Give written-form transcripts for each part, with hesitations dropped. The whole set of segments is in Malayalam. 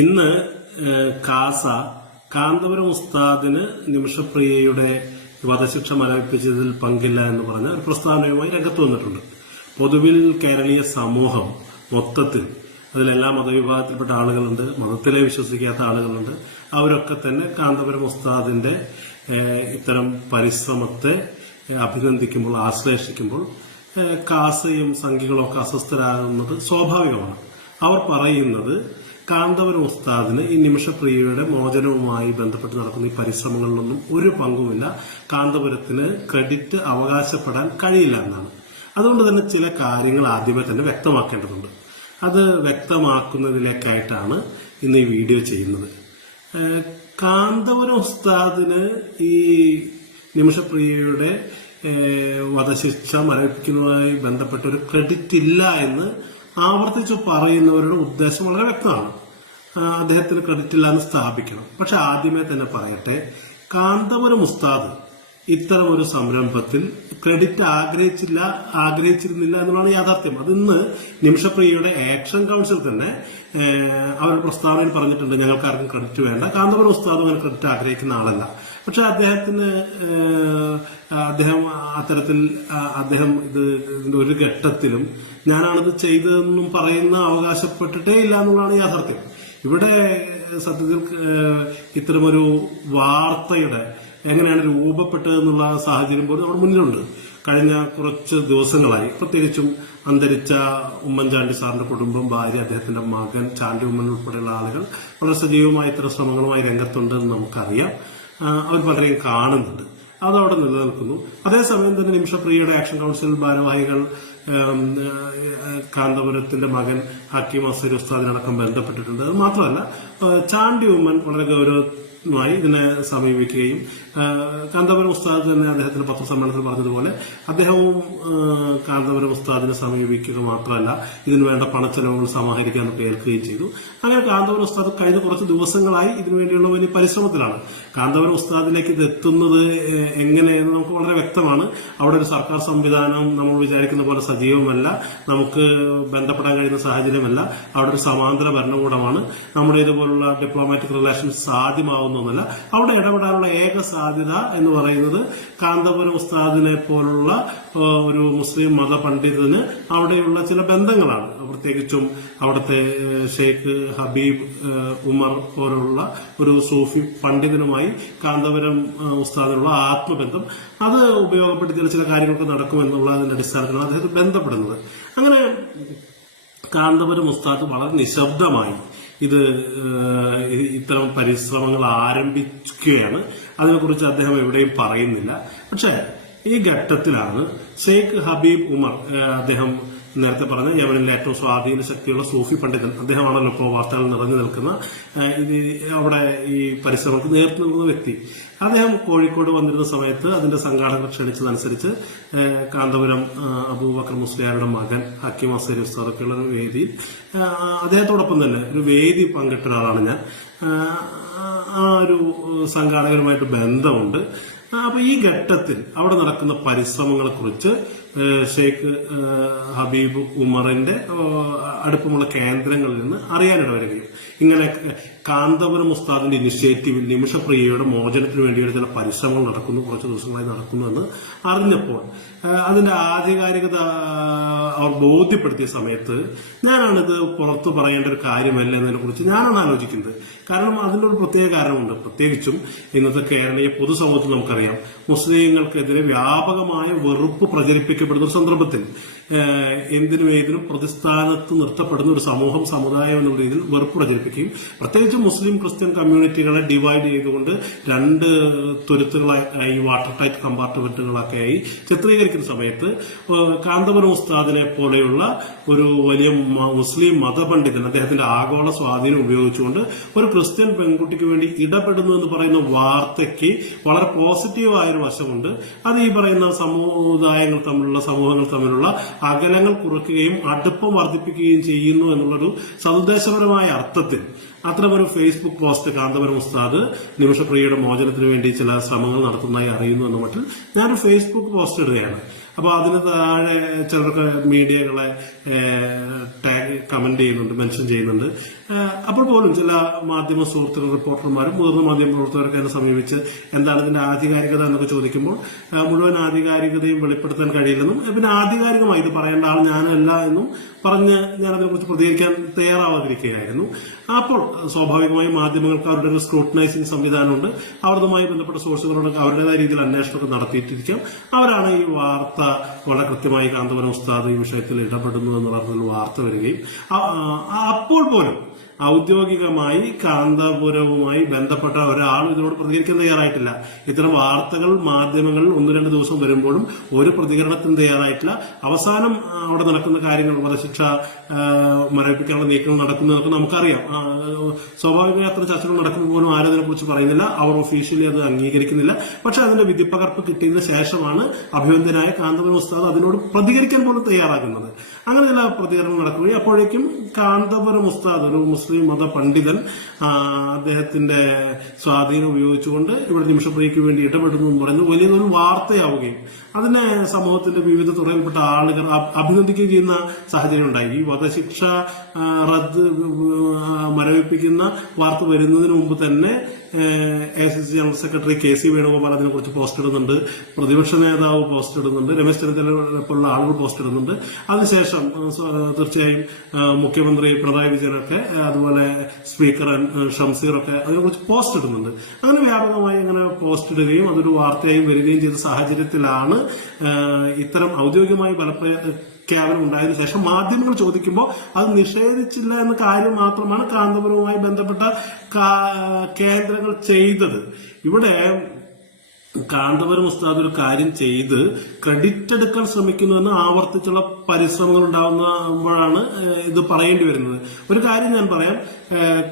ഇന്ന് കാന്തപുരം ഉസ്താദിന് നിമിഷപ്രിയയുടെ വധശിക്ഷ മരവിപ്പിച്ചതിൽ പങ്കില്ല എന്ന് പറഞ്ഞ ഒരു പ്രസ്താവനയുമായി രംഗത്ത് വന്നിട്ടുണ്ട്. പൊതുവിൽ കേരളീയ സമൂഹം മൊത്തത്തിൽ അതിലെല്ലാ മതവിഭാഗത്തിൽപ്പെട്ട ആളുകളുണ്ട്, മതത്തിലെ വിശ്വസിക്കാത്ത ആളുകളുണ്ട്. അവരൊക്കെ തന്നെ കാന്തപുരം ഉസ്താദിന്റെ ഇത്തരം പരിശ്രമത്തെ അഭിനന്ദിക്കുമ്പോൾ, ആശ്ലേഷിക്കുമ്പോൾ കാസയും സംഘികളും ഒക്കെ അസ്വസ്ഥരാകുന്നത് സ്വാഭാവികമാണ്. അവർ പറയുന്നത് കാന്തപുരം ഉസ്താദിന് ഈ നിമിഷപ്രിയയുടെ മോചനവുമായി ബന്ധപ്പെട്ട് നടക്കുന്ന ഈ പരിശ്രമങ്ങളിലൊന്നും ഒരു പങ്കുമില്ല, കാന്തപുരത്തിന് ക്രെഡിറ്റ് അവകാശപ്പെടാൻ കഴിയില്ല എന്നാണ്. അതുകൊണ്ട് തന്നെ ചില കാര്യങ്ങൾ ആദ്യമേ തന്നെ വ്യക്തമാക്കേണ്ടതുണ്ട്. അത് വ്യക്തമാക്കുന്നതിലേക്കായിട്ടാണ് ഇന്ന് ഈ വീഡിയോ ചെയ്യുന്നത്. കാന്തപുരം ഉസ്താദിന് ഈ നിമിഷപ്രിയയുടെ വധശിക്ഷ മരവിപ്പിക്കുന്നതുമായി ബന്ധപ്പെട്ട ഒരു ക്രെഡിറ്റ് ഇല്ല എന്ന് ആവർത്തിച്ചു പറയുന്നവരുടെ ഉദ്ദേശം വളരെ വ്യക്തമാണ്. അദ്ദേഹത്തിന് ക്രെഡിറ്റ് ഇല്ല എന്ന് സ്ഥാപിക്കണം. പക്ഷെ ആദ്യമേ തന്നെ പറയട്ടെ, കാന്തപുരം ഉസ്താദ് ഇത്തരം ഒരു സംരംഭത്തിൽ ക്രെഡിറ്റ് ആഗ്രഹിച്ചിരുന്നില്ല എന്നുള്ളതാണ് യാഥാർത്ഥ്യം. അതിന്ന് നിമിഷപ്രിയയുടെ ആക്ഷൻ കൗൺസിൽ തന്നെ അവരുടെ പ്രസ്താവനയിൽ പറഞ്ഞിട്ടുണ്ട്, ഞങ്ങൾക്കാർക്കും ക്രെഡിറ്റ് വേണ്ട. കാന്തപുരം ഉസ്താദ് അങ്ങനെ ക്രെഡിറ്റ് ആഗ്രഹിക്കുന്ന ആളല്ല. പക്ഷെ അദ്ദേഹം ഇതിന്റെ ഒരു ഘട്ടത്തിലും ഞാനാണിത് ചെയ്തതെന്നും പറയുന്ന അവകാശപ്പെട്ടിട്ടേ ഇല്ല എന്നുള്ളതാണ് യാഥാർത്ഥ്യം. ഇവിടെ സത്യത്തിൽ ഇത്തരമൊരു വാർത്തയുടെ എങ്ങനെയാണ് രൂപപ്പെട്ടതെന്നുള്ള സാഹചര്യം പോലും നമ്മുടെ മുന്നിലുണ്ട്. കഴിഞ്ഞ കുറച്ച് ദിവസങ്ങളായി, പ്രത്യേകിച്ചും അന്തരിച്ച ഉമ്മൻചാണ്ടി സാറിന്റെ കുടുംബം, ഭാര്യ, അദ്ദേഹത്തിന്റെ മകൻ ചാണ്ടി ഉമ്മൻ ഉൾപ്പെടെയുള്ള ആളുകൾ വളരെ സജീവമായ ഇത്തരം ശ്രമങ്ങളുമായി രംഗത്തുണ്ടെന്ന് നമുക്കറിയാം. അവർ പലരെയും കാണുന്നുണ്ട്. അതവിടെ നിലനിൽക്കുന്നു. അതേസമയം തന്നെ നിമിഷപ്രിയയുടെ ആക്ഷൻ കൗൺസിൽ ഭാരവാഹികൾ കാന്തപുരത്തിന്റെ മകൻ ഹക്കീം അസരി ഉസ്താദിനടക്കം ബന്ധപ്പെട്ടിട്ടുണ്ട്. അത് മാത്രമല്ല, ചാണ്ടി ഉമ്മൻ വളരെ ഗൗരവമായി ഇതിനെ സമീപിക്കുകയും കാന്തപുരം ഉസ്താദ് തന്നെ അദ്ദേഹത്തിന്റെ പത്രസമ്മേളനത്തിൽ പറഞ്ഞതുപോലെ അദ്ദേഹവും കാന്തപുരം ഉസ്താദിനെ സമീപിക്കുക മാത്രമല്ല, ഇതിനു വേണ്ട പണച്ചെലവുകൾ സമാഹരിക്കാൻ ഏൽക്കുകയും ചെയ്തു. അങ്ങനെ കാന്തപുരം ഉസ്താദ് കഴിഞ്ഞ കുറച്ച് ദിവസങ്ങളായി ഇതിനുവേണ്ടിയുള്ള വലിയ പരിശ്രമത്തിലാണ്. കാന്തപുരം ഉസ്താദിലേക്ക് ഇത് എത്തുന്നത് എങ്ങനെയെന്ന് നമുക്ക് വളരെ വ്യക്തമാണ്. അവിടെ ഒരു സർക്കാർ സംവിധാനം നമ്മൾ വിചാരിക്കുന്ന പോലെ സജീവമല്ല, നമുക്ക് ബന്ധപ്പെടാൻ കഴിയുന്ന സാഹചര്യമല്ല. അവിടെ ഒരു സമാന്തര ഭരണകൂടമാണ്. നമ്മുടെ ഇതുപോലുള്ള ഡിപ്ലോമാറ്റിക് റിലേഷൻസ് സാധ്യമാവുന്നതല്ല. അവിടെ ഇടപെടാനുള്ള ഏക സാധ്യത എന്ന് പറയുന്നത് കാന്തപുരം ഉസ്താദിനെ പോലുള്ള ഒരു മുസ്ലിം മത പണ്ഡിതന് അവിടെയുള്ള ചില ബന്ധങ്ങളാണ്. പ്രത്യേകിച്ചും അവിടുത്തെ ഷെയ്ഖ് ഹബീബ് ഉമർ പോലുള്ള ഒരു സൂഫി പണ്ഡിതനുമായി കാന്തപുരം ഉസ്താദിനുള്ള ആത്മബന്ധം, അത് ഉപയോഗപ്പെടുത്തിയ ചില കാര്യങ്ങൾക്ക് നടക്കുമെന്നുള്ളതിന്റെ അടിസ്ഥാനത്തിലാണ് അദ്ദേഹത്തെ ബന്ധപ്പെടുന്നത്. അങ്ങനെ കാന്തപുരം ഉസ്താദ് വളരെ നിശബ്ദമായി ഇത്തരം പരിശ്രമങ്ങൾ ആരംഭിക്കുകയാണ്. അതിനെക്കുറിച്ച് അദ്ദേഹം എവിടെയും പറയുന്നില്ല. പക്ഷെ ഈ ഘട്ടത്തിലാണ് ഷെയ്ഖ് ഹബീബ് ഉമർ, അദ്ദേഹം നേരത്തെ പറഞ്ഞ യമനിലെ ഏറ്റവും സ്വാധീന ശക്തിയുള്ള സൂഫി പണ്ഡിതൻ, അദ്ദേഹമാണല്ലോ ഇപ്പോൾ വാർത്തകൾ നിറഞ്ഞു നിൽക്കുന്ന അവിടെ ഈ പരിശ്രമങ്ങൾക്ക് നേതൃത്വം നൽകുന്ന വ്യക്തി. അദ്ദേഹം കോഴിക്കോട് വന്നിരുന്ന സമയത്ത് അതിന്റെ സംഘാടകർ ക്ഷണിച്ചതനുസരിച്ച് കാന്തപുരം അബൂബക്കർ മുസ്ലിയാരുടെ മകൻ ഹക്കീം അസരി ഉസ്താദൊക്കെയുള്ള ഒരു വേദി, അദ്ദേഹത്തോടൊപ്പം തന്നെ ഒരു വേദി പങ്കിട്ട ഒരാളാണ് ഞാൻ. ആ ഒരു സംഘാടകരുമായിട്ട് ബന്ധമുണ്ട്. അപ്പൊ ഈ ഘട്ടത്തിൽ അവിടെ നടക്കുന്ന പരിശ്രമങ്ങളെ കുറിച്ച് ഷെയ്ഖ് ഹബീബ് ഉമറിന്റെ അടുപ്പമുള്ള കേന്ദ്രങ്ങളിൽ നിന്ന് അറിയാനിടവരികയും ഇങ്ങനെ കാന്തപുരം ഉസ്താദിന്റെ ഇനിഷ്യേറ്റീവിൽ നിമിഷപ്രിയയുടെ മോചനത്തിന് വേണ്ടിയുള്ള ചില പരിശ്രമങ്ങൾ നടക്കുന്നു, കുറച്ച് ദിവസങ്ങളായി നടക്കുന്നുവെന്ന് അറിഞ്ഞപ്പോൾ അതിന്റെ ആധികാരികത അവർ ബോധ്യപ്പെടുത്തിയ സമയത്ത് ഞാനാണിത് പുറത്തു പറയേണ്ട ഒരു കാര്യമല്ല എന്നതിനെ കുറിച്ച് ഞാനാണ് ആലോചിക്കുന്നത്. കാരണം അതിന്റെ ഒരു പ്രത്യേക കാരണമുണ്ട്. പ്രത്യേകിച്ചും ഇന്നത്തെ കേരളീയ പൊതുസമൂഹത്തിൽ നമുക്കറിയാം, മുസ്ലിങ്ങൾക്കെതിരെ വ്യാപകമായ വെറുപ്പ് പ്രചരിപ്പിക്കപ്പെടുന്ന ഒരു സന്ദർഭത്തിൽ എന്തിനും ഏതിനും പ്രതിസ്ഥാനത്ത് നിർത്തപ്പെടുന്ന ഒരു സമൂഹം, സമുദായം എന്നുള്ള രീതിയിൽ വെറുപ്പ് പ്രചരിപ്പിക്കുകയും പ്രത്യേകിച്ച് മുസ്ലിം ക്രിസ്ത്യൻ കമ്മ്യൂണിറ്റികളെ ഡിവൈഡ് ചെയ്തുകൊണ്ട് രണ്ട് തുരുത്തുകളായി, വാട്ടർ ടൈറ്റ് കമ്പാർട്ട്മെന്റുകളൊക്കെയായി ചിത്രീകരിക്കുന്ന സമയത്ത് കാന്തപുരം ഉസ്താദിനെ പോലെയുള്ള ഒരു വലിയ മുസ്ലിം മതപണ്ഡിതൻ അദ്ദേഹത്തിന്റെ ആഗോള സ്വാധീനം ഉപയോഗിച്ചുകൊണ്ട് ഒരു ക്രിസ്ത്യൻ പെൺകുട്ടിക്ക് വേണ്ടി ഇടപെടുന്നു എന്ന് പറയുന്ന വാർത്തയ്ക്ക് വളരെ പോസിറ്റീവായൊരു വശമുണ്ട്. അത് ഈ പറയുന്ന സമൂഹങ്ങൾ തമ്മിലുള്ള അകലങ്ങൾ കുറയ്ക്കുകയും അടുപ്പം വർദ്ധിപ്പിക്കുകയും ചെയ്യുന്നു എന്നുള്ളൊരു സതുദ്ദേശപരമായ അർത്ഥത്തിൽ അത്തരമൊരു ഫേസ്ബുക്ക് പോസ്റ്റ് കാന്തപുരം ഉസ്താദ് നിമിഷപ്രിയയുടെ മോചനത്തിന് വേണ്ടി ചില ശ്രമങ്ങൾ നടത്തുന്നതായി അറിയുന്നു എന്ന മട്ടിൽ ഞാനൊരു ഫേസ്ബുക്ക് പോസ്റ്റ് ഇടുകയാണ്. അപ്പൊ അതിന് താഴെ ചിലർക്ക് മീഡിയകളെ കമന്റ് ചെയ്യുന്നുണ്ട്, മെൻഷൻ ചെയ്യുന്നുണ്ട്. അപ്പോൾ പോലും ചില മാധ്യമ സുഹൃത്തുക്കൾ, റിപ്പോർട്ടർമാരും മുതിർന്ന മാധ്യമ പ്രവർത്തകരൊക്കെ എന്നെ സമീപിച്ച് എന്താണ് ഇതിന്റെ ആധികാരികത എന്നൊക്കെ ചോദിക്കുമ്പോൾ മുഴുവൻ ആധികാരികതയും വെളിപ്പെടുത്താൻ കഴിയില്ലെന്നും പിന്നെ ആധികാരികമായി ഇത് പറയേണ്ട ആൾ ഞാനല്ല എന്നും പറഞ്ഞ് ഞാനതിനെക്കുറിച്ച് പ്രതികരിക്കാൻ തയ്യാറാവാതിരിക്കുകയായിരുന്നു. അപ്പോൾ സ്വാഭാവികമായും മാധ്യമങ്ങൾക്ക് അവരുടെ ഒരു സ്ക്രൂട്ടനൈസിംഗ് സംവിധാനമുണ്ട്. അവരുമായി ബന്ധപ്പെട്ട സോഴ്സുകളോട് അവരുടേതായ രീതിയിൽ അന്വേഷണമൊക്കെ നടത്തിയിട്ടിരിക്കും. അവരാണ് ഈ വാർത്ത വളരെ കൃത്യമായി കാന്തപുരം ഉസ്താദ് ഈ വിഷയത്തിൽ ഇടപെടുന്നു എന്നുള്ള അർത്ഥത്തിൽ വാർത്ത വരികയും അപ്പോൾ പോലും ഔദ്യോഗികമായി കാന്തപുരവുമായി ബന്ധപ്പെട്ട ഒരാൾ ഇതിനോട് പ്രതികരിക്കാൻ തയ്യാറായിട്ടില്ല. ഇത്തരം വാർത്തകൾ മാധ്യമങ്ങളിൽ 1-2 ദിവസം വരുമ്പോഴും ഒരു പ്രതികരണത്തിന് തയ്യാറായിട്ടില്ല. അവസാനം അവിടെ നടക്കുന്ന കാര്യങ്ങൾ, വധശിക്ഷ മരവിപ്പിക്കാനുള്ള നീക്കങ്ങൾ നടക്കുന്നതൊക്കെ നമുക്കറിയാം. സ്വാഭാവികമായി അത്ര ചർച്ചകൾ നടക്കുമ്പോൾ പോലും ആരും അതിനെക്കുറിച്ച് പറയുന്നില്ല. അവർ ഒഫീഷ്യലി അത് അംഗീകരിക്കുന്നില്ല. പക്ഷെ അതിന്റെ വിധിപ്പകർപ്പ് കിട്ടിയതിനു ശേഷമാണ് അഭിനന്ദനായ കാന്തപുരം ഉസ്താദ് അതിനോട് പ്രതികരിക്കാൻ പോലും തയ്യാറാകുന്നത്. അങ്ങനെ ചില പ്രതികരണം നടക്കുകയും അപ്പോഴേക്കും കാന്തപുരം ഉസ്താദ്, ഒരു മുസ്ലിം മത പണ്ഡിതൻ, അദ്ദേഹത്തിന്റെ സ്വാധീനം ഉപയോഗിച്ചുകൊണ്ട് ഇവിടെ നിമിഷപ്രിയയ്ക്ക് വേണ്ടി ഇടപെടുന്നു എന്ന് പറയുന്നത് വലിയൊരു വാർത്തയാവുകയും അതിനെ സമൂഹത്തിന്റെ വിവിധ തുറയിൽപ്പെട്ട ആളുകൾ അഭിനന്ദിക്കുകയും ചെയ്യുന്ന സാഹചര്യം ഉണ്ടായി. ഈ വധശിക്ഷ മരവിപ്പിക്കുന്ന വാർത്ത വരുന്നതിന് മുമ്പ് തന്നെ AICC general secretary KC Venugopal അതിനെക്കുറിച്ച് പോസ്റ്റ് ഇടുന്നുണ്ട്, പ്രതിപക്ഷ നേതാവ് പോസ്റ്റ് ഇടുന്നുണ്ട്, രമേശ് ചെന്നിത്തല പോലുള്ള ആളുകൾ പോസ്റ്റ് ഇടുന്നുണ്ട്. അതിനുശേഷം തീർച്ചയായും മുഖ്യമന്ത്രി പിണറായി വിജയനൊക്കെ, അതുപോലെ സ്പീക്കർ ഷംസീറൊക്കെ അതിനെക്കുറിച്ച് പോസ്റ്റ് ഇടുന്നുണ്ട്. അങ്ങനെ വ്യാപകമായി അങ്ങനെ പോസ്റ്റ് ഇടുകയും അതൊരു വാർത്തയായി വരികയും ചെയ്ത സാഹചര്യത്തിലാണ് ഇത്തരം ഔദ്യോഗികമായി പ്രഖ്യാപനം ഉണ്ടായതിനു ശേഷം മാധ്യമങ്ങൾ ചോദിക്കുമ്പോൾ അത് നിഷേധിച്ചില്ല എന്ന കാര്യം മാത്രമാണ് കാന്തപുരവുമായി ബന്ധപ്പെട്ട കേന്ദ്രങ്ങൾ ചെയ്തത്. ഇവിടെ കാന്തപുരം ഉസ്താദ് ഒരു കാര്യം ചെയ്ത് ക്രെഡിറ്റ് എടുക്കാൻ ശ്രമിക്കുന്നുവെന്ന് ആവർത്തിച്ചുള്ള പരിശ്രമങ്ങൾ ഉണ്ടാകുമ്പോഴാണ് ഇത് പറയേണ്ടി വരുന്നത്. ഒരു കാര്യം ഞാൻ പറയാം,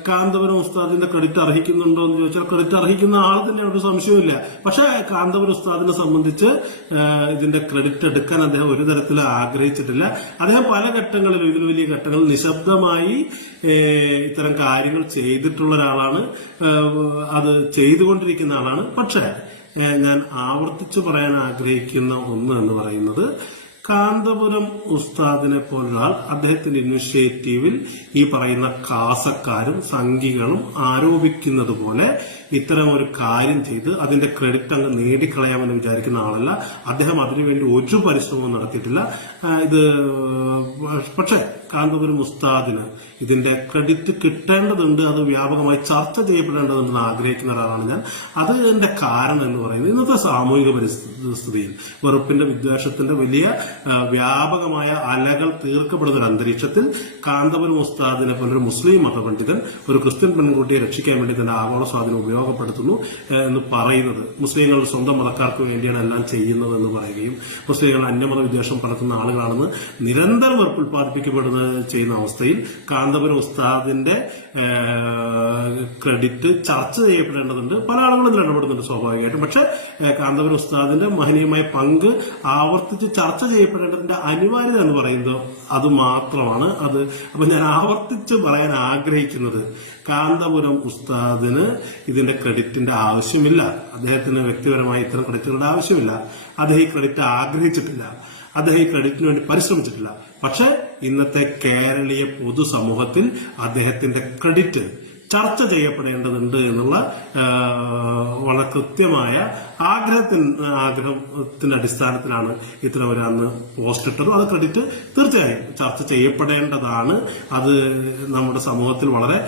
കാന്തപുരം ഉസ്താദിന്റെ ക്രെഡിറ്റ് അർഹിക്കുന്നുണ്ടോ എന്ന് ചോദിച്ചാൽ ക്രെഡിറ്റ് അർഹിക്കുന്ന ആൾ തന്നെ ഒരു സംശയമില്ല. പക്ഷെ കാന്തപുരം ഉസ്താദിനെ സംബന്ധിച്ച് ഇതിന്റെ ക്രെഡിറ്റ് എടുക്കാൻ അദ്ദേഹം ഒരു തരത്തിൽ ആഗ്രഹിച്ചിട്ടില്ല. അദ്ദേഹം പല ഘട്ടങ്ങളിലും, ഇതിൽ വലിയ ഘട്ടങ്ങളിൽ നിശബ്ദമായി ഇത്തരം കാര്യങ്ങൾ ചെയ്തിട്ടുള്ള ഒരാളാണ്, അത് ചെയ്തുകൊണ്ടിരിക്കുന്ന ആളാണ്. പക്ഷെ ഞാൻ ആവർത്തിച്ചു പറയാൻ ആഗ്രഹിക്കുന്ന ഒന്ന് എന്ന് പറയുന്നത്, കാന്തപുരം ഉസ്താദിനെ പോലുള്ള അദ്ദേഹത്തിന്റെ ഇനിഷ്യേറ്റീവിൽ ഈ പറയുന്ന കാസക്കാരും സംഘികളും ആരോപിക്കുന്നത് പോലെ ഇത്തരം ഒരു കാര്യം ചെയ്ത് അതിന്റെ ക്രെഡിറ്റ് അങ്ങ് നേടിക്കളയാമെന്ന് വിചാരിക്കുന്ന ആളല്ല. അദ്ദേഹം അതിനുവേണ്ടി ഒരു പരിശ്രമവും നടത്തിയിട്ടില്ല. ഇത് പക്ഷേ കാന്തപുരം ഉസ്താദിന് ഇതിന്റെ ക്രെഡിറ്റ് കിട്ടേണ്ടതുണ്ട്, അത് വ്യാപകമായി ചർച്ച ചെയ്യപ്പെടേണ്ടതുണ്ടെന്ന് ആഗ്രഹിക്കുന്ന ഒരാളാണ് ഞാൻ. അത് എന്റെ കാരണം എന്ന് പറയുന്നത് ഇന്നത്തെ സാമൂഹിക പരിസ്ഥിതിയിൽ വെറുപ്പിന്റെ, വിദ്വേഷത്തിന്റെ വലിയ വ്യാപകമായ അലകൾ തീർക്കപ്പെടുന്ന ഒരു അന്തരീക്ഷത്തിൽ കാന്തപുരം ഉസ്താദിനെ പോലെ ഒരു മുസ്ലിം മതപണ്ഡിതൻ ഒരു ക്രിസ്ത്യൻ പെൺകുട്ടിയെ രക്ഷിക്കാൻ വേണ്ടി തന്റെ ആഗോള സ്വാധീനം ഉപയോഗപ്പെടുത്തുന്നു എന്ന് പറയുന്നത്, മുസ്ലിങ്ങൾ സ്വന്തം മതക്കാർക്ക് വേണ്ടിയാണ് എല്ലാം ചെയ്യുന്നത് എന്ന് പറയുകയും മുസ്ലിങ്ങൾ അന്യമത വിദ്വേഷം പരത്തുന്ന ആളുകളാണെന്ന് നിരന്തരം വെറുപ്പ് ഉൽപ്പാദിപ്പിക്കപ്പെടുന്ന ചെയ്യുന്ന അവസ്ഥയിൽ കാന്തപുരം ഉസ്താദിന്റെ ക്രെഡിറ്റ് ചർച്ച ചെയ്യപ്പെടേണ്ടതുണ്ട്. പല ആളുകളും ഇതിൽ ഇടപെടുന്നുണ്ട് സ്വാഭാവികമായിട്ടും. പക്ഷെ കാന്തപുരം ഉസ്താദിന്റെ മഹനീയമായ പങ്ക് ആവർത്തിച്ച് ചർച്ച ചെയ്യപ്പെടേണ്ടതിന്റെ അനിവാര്യത എന്ന് പറയുന്നത് അത് മാത്രമാണ്. അപ്പൊ ഞാൻ ആവർത്തിച്ച് പറയാൻ ആഗ്രഹിക്കുന്നത്, കാന്തപുരം ഉസ്താദിന് ഇതിന്റെ ക്രെഡിറ്റിന്റെ ആവശ്യമില്ല. അദ്ദേഹത്തിന് വ്യക്തിപരമായി ഇത്തരം ക്രെഡിറ്റുകളുടെ ആവശ്യമില്ല. അദ്ദേഹം ഈ ക്രെഡിറ്റ് ആഗ്രഹിച്ചിട്ടില്ല. അദ്ദേഹം ഈ ക്രെഡിറ്റിന് വേണ്ടി പരിശ്രമിച്ചിട്ടില്ല. പക്ഷെ ഇന്നത്തെ കേരളീയ പൊതുസമൂഹത്തിൽ അദ്ദേഹത്തിന്റെ ക്രെഡിറ്റ് ചർച്ച ചെയ്യപ്പെടേണ്ടതുണ്ട് എന്നുള്ള വളരെ കൃത്യമായ ആഗ്രഹത്തിന്റെ അടിസ്ഥാനത്തിലാണ് ഇത്തരം ഒരു അന്ന് പോസ്റ്റ് ഇട്ടത്. അത് ക്രെഡിറ്റ് തീർച്ചയായും ചർച്ച ചെയ്യപ്പെടേണ്ടതാണ്. അത് നമ്മുടെ സമൂഹത്തിൽ വളരെ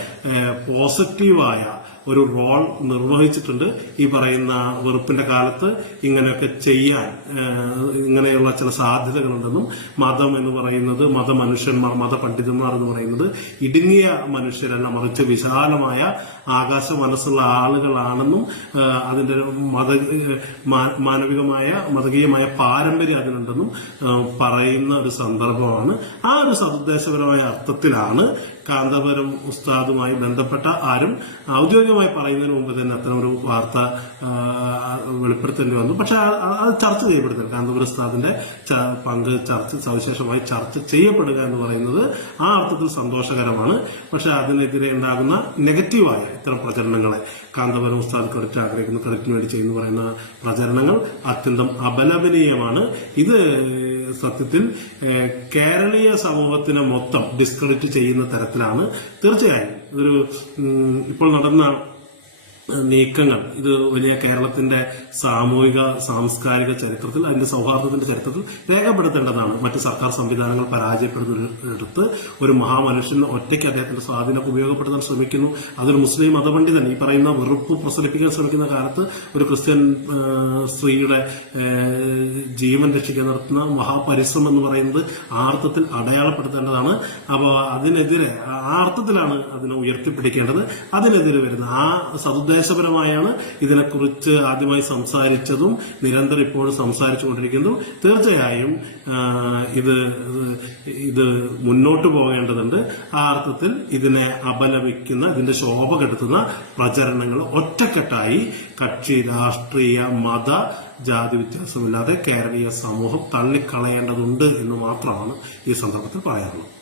പോസിറ്റീവായ ഒരു റോൾ നിർവഹിച്ചിട്ടുണ്ട്. ഈ പറയുന്ന വെറുപ്പിന്റെ കാലത്ത് ഇങ്ങനെയൊക്കെ ചെയ്യാൻ ഇങ്ങനെയുള്ള ചില സാധ്യതകളുണ്ടെന്നും, മതം എന്ന് പറയുന്നത്, മതമനുഷ്യന്മാർ, മതപണ്ഡിതന്മാർ എന്ന് പറയുന്നത് ഇടുങ്ങിയ മനുഷ്യരല്ല, മറിച്ച് വിശാലമായ ആകാശ മനസ്സുള്ള ആളുകളാണെന്നും അതിന്റെ മാനവികമായ മതകീയമായ പാരമ്പര്യം അതിനുണ്ടെന്നും പറയുന്ന ഒരു സന്ദർഭമാണ്. ആ ഒരു സതുദ്ദേശപരമായ അർത്ഥത്തിലാണ് കാന്തപുരം ഉസ്താദുമായി ബന്ധപ്പെട്ട ആരും ഔദ്യോഗികമായി പറയുന്നതിന് മുമ്പ് തന്നെ അത്തരം ഒരു വാർത്ത വെളിപ്പെടുത്തേണ്ടി വന്നു. പക്ഷെ അത് ചർച്ച ചെയ്യപ്പെടുന്നില്ല. കാന്തപുരം ഉസ്താദിന്റെ പങ്ക് സവിശേഷമായി ചർച്ച ചെയ്യപ്പെടുക എന്ന് പറയുന്നത് ആ അർത്ഥത്തിൽ സന്തോഷകരമാണ്. പക്ഷെ അതിനെതിരെ ഉണ്ടാകുന്ന നെഗറ്റീവായ ഇത്തരം പ്രചരണങ്ങളെ, കാന്തപുരം ഉസ്താദ് ക്രെഡിറ്റ് ആഗ്രഹിക്കുന്ന ക്രെഡിറ്റിന് വേണ്ടി ചെയ്യുന്നു പറയുന്ന പ്രചരണങ്ങൾ അത്യന്തം അപലപനീയമാണ്. ഇത് സത്യത്തിൽ കേരളീയ സമൂഹത്തിനെ മൊത്തം ഡിസ്ക്രെഡിറ്റ് ചെയ്യുന്ന തരത്തിലാണ്. തീർച്ചയായും ഇതൊരു ഇപ്പോൾ നടന്ന നീക്കങ്ങൾ ഇത് വലിയ കേരളത്തിന്റെ സാമൂഹിക സാംസ്കാരിക ചരിത്രത്തിൽ, അതിന്റെ സൗഹാർദ്ദത്തിന്റെ ചരിത്രത്തിൽ രേഖപ്പെടുത്തേണ്ടതാണ്. മറ്റ് സർക്കാർ സംവിധാനങ്ങൾ പരാജയപ്പെടുന്നിടത്ത് ഒരു മഹാമനുഷ്യൻ ഒറ്റയ്ക്ക് അദ്ദേഹത്തിന്റെ സ്വാധീനം ഉപയോഗപ്പെടുത്താൻ ശ്രമിക്കുന്നു. അതൊരു മുസ്ലിം മതപണ്ഡിതൻ ഈ പറയുന്ന വെറുപ്പ് പ്രസരിപ്പിക്കാൻ ശ്രമിക്കുന്ന കാലത്ത് ഒരു ക്രിസ്ത്യൻ സ്ത്രീയുടെ ജീവൻ രക്ഷിക്കാൻ നടത്തുന്ന മഹാപരിശ്രമം എന്ന് പറയുന്നത് ആ അർത്ഥത്തിൽ അടയാളപ്പെടുത്തേണ്ടതാണ്. അപ്പോൾ അതിനെതിരെ ആ അർത്ഥത്തിലാണ് അതിനെ ഉയർത്തിപ്പിടിക്കേണ്ടത്. അതിനെതിരെ വരുന്ന ആ സതുദ്ദേശപരമായാണ് ഇതിനെക്കുറിച്ച് ആദ്യമായി സംസാരിച്ചതും നിരന്തരം ഇപ്പോഴും സംസാരിച്ചുകൊണ്ടിരിക്കുന്നതും. തീർച്ചയായും ഇത് മുന്നോട്ട് പോകേണ്ടതുണ്ട്. ആ അർത്ഥത്തിൽ ഇതിനെ അപലപിക്കുന്ന, ഇതിന്റെ ശോഭ കെടുത്തുന്ന പ്രചരണങ്ങൾ ഒറ്റക്കെട്ടായി കക്ഷി രാഷ്ട്രീയ മത ജാതി വ്യത്യാസമില്ലാതെ കേരളീയ സമൂഹം തള്ളിക്കളയേണ്ടതുണ്ട് എന്ന് മാത്രമാണ് ഈ സന്ദർഭത്തിൽ പറയാനുള്ളത്.